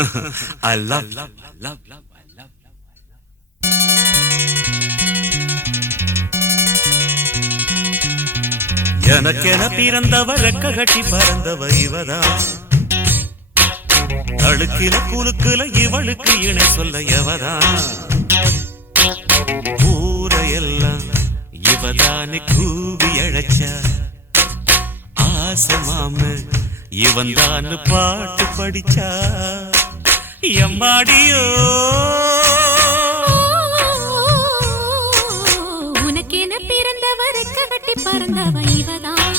I love, love, love, love, I love. எனக்கென பிறந்தவ ரெக்க கட்டி பறந்தவ இவதான். அழுக்கில குலுக்குல இவளுக்கு இணை சொல்ல எவதான். ஊரையெல்லாம் இவதானே கூவி அழைச்சா. ஆசமாம இவன் தான் பாட்டு படிச்சா. எம்மாடியோ உனக்கென பிறந்தவ ரெக்க கட்டி பறந்தவ இவதான்.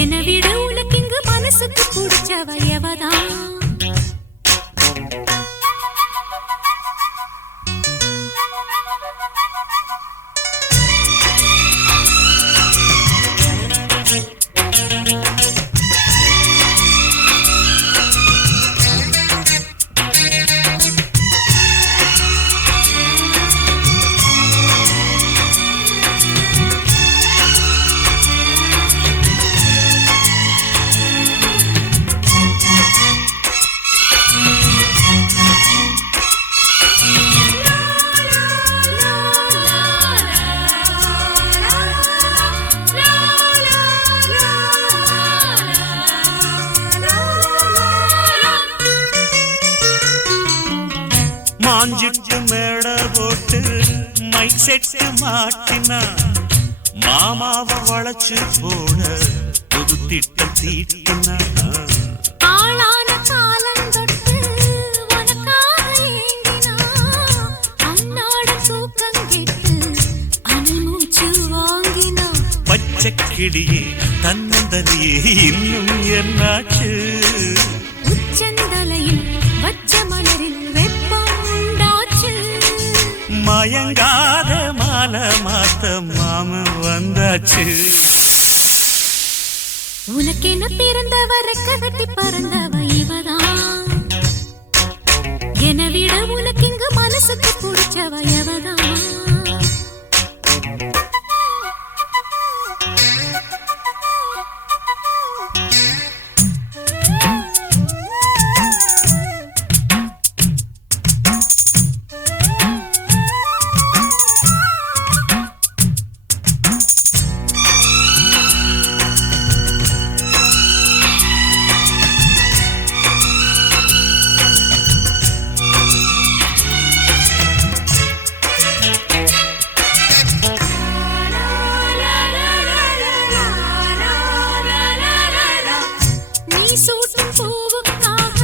என விட உனக்கு இங்கு மனசுக்கு பிடிச்சவ எவதான். மாஞ்சிட்டு மேட போட்டு மைக் செட்டு மாட்டினா. மாமாவை வளைச்சு போட புது திட்டம் தீட்டினா. ஆளான காலம் தொட்டு உனக்காக ஏங்கினா. அன்னாட தூக்கம் கெட்டு அனல் மூச்சு வாங்கினா. பச்சை கிளியே தன்னந்தனியே இன்னும் என்னாச்சு. உச்சந்தலையில் வச்ச மலரில் வெப்பம் உண்டாச்சு. மயங்காத மாலை மாத்த மாம வந்தாச்சு. உனக்கென பிறந்தவ ரெக்க கட்டி பறந்தவ இவதான். என விட உனக்கு இங்கு மனசுக்கு பிடிச்சவ எவதான். சூட்டும் பூவுக்காக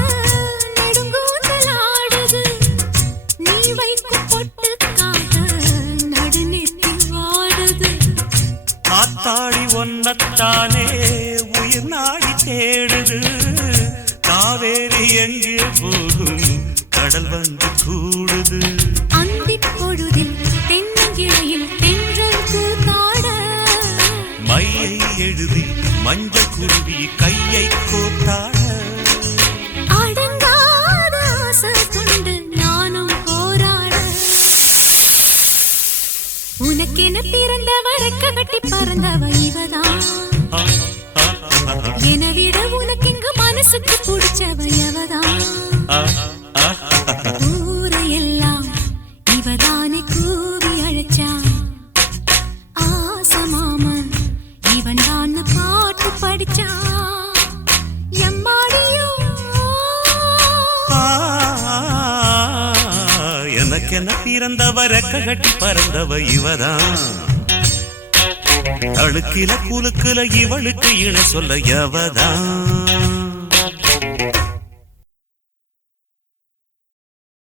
நெடுங்கூந்தல் ஆடுது. நீ வைக்கும் பொட்டுக்காக நடுநெத்தி வாடுது. ஆத்தாடி ஒன்னத்தானே உயிர் நாடி தேடுது. காவேரி எங்கே போகும் கடல் வந்து கூடுது. அந்திப் பொழுதில் தென்னங்கிளையில் தென்றல் கூத்தாட. மையை எழுதி மஞ்ச குருவி கையை கோத்தாட. அடங்காத ஆசை கொண்டு நானும் போராட. உனக்கென பிறந்தவ ரெக்க கட்டி பறந்தவ இவதான். என விட உனக்கு இங்கு மனசுக்கு பிடிச்சவ எவதான். ஊரையெல்லாம் இவதானே கூவி அழைச்சா. ஆசமாமன் இவன் தான் பாட்டு படிச்சா. எம்மாடியோ எனக்கென பிறந்தவ ரெக்க கட்டி பறந்தவ இவதான். அழுக்கில குலுக்குல இவளுக்கு இணை சொல்ல எவதான்.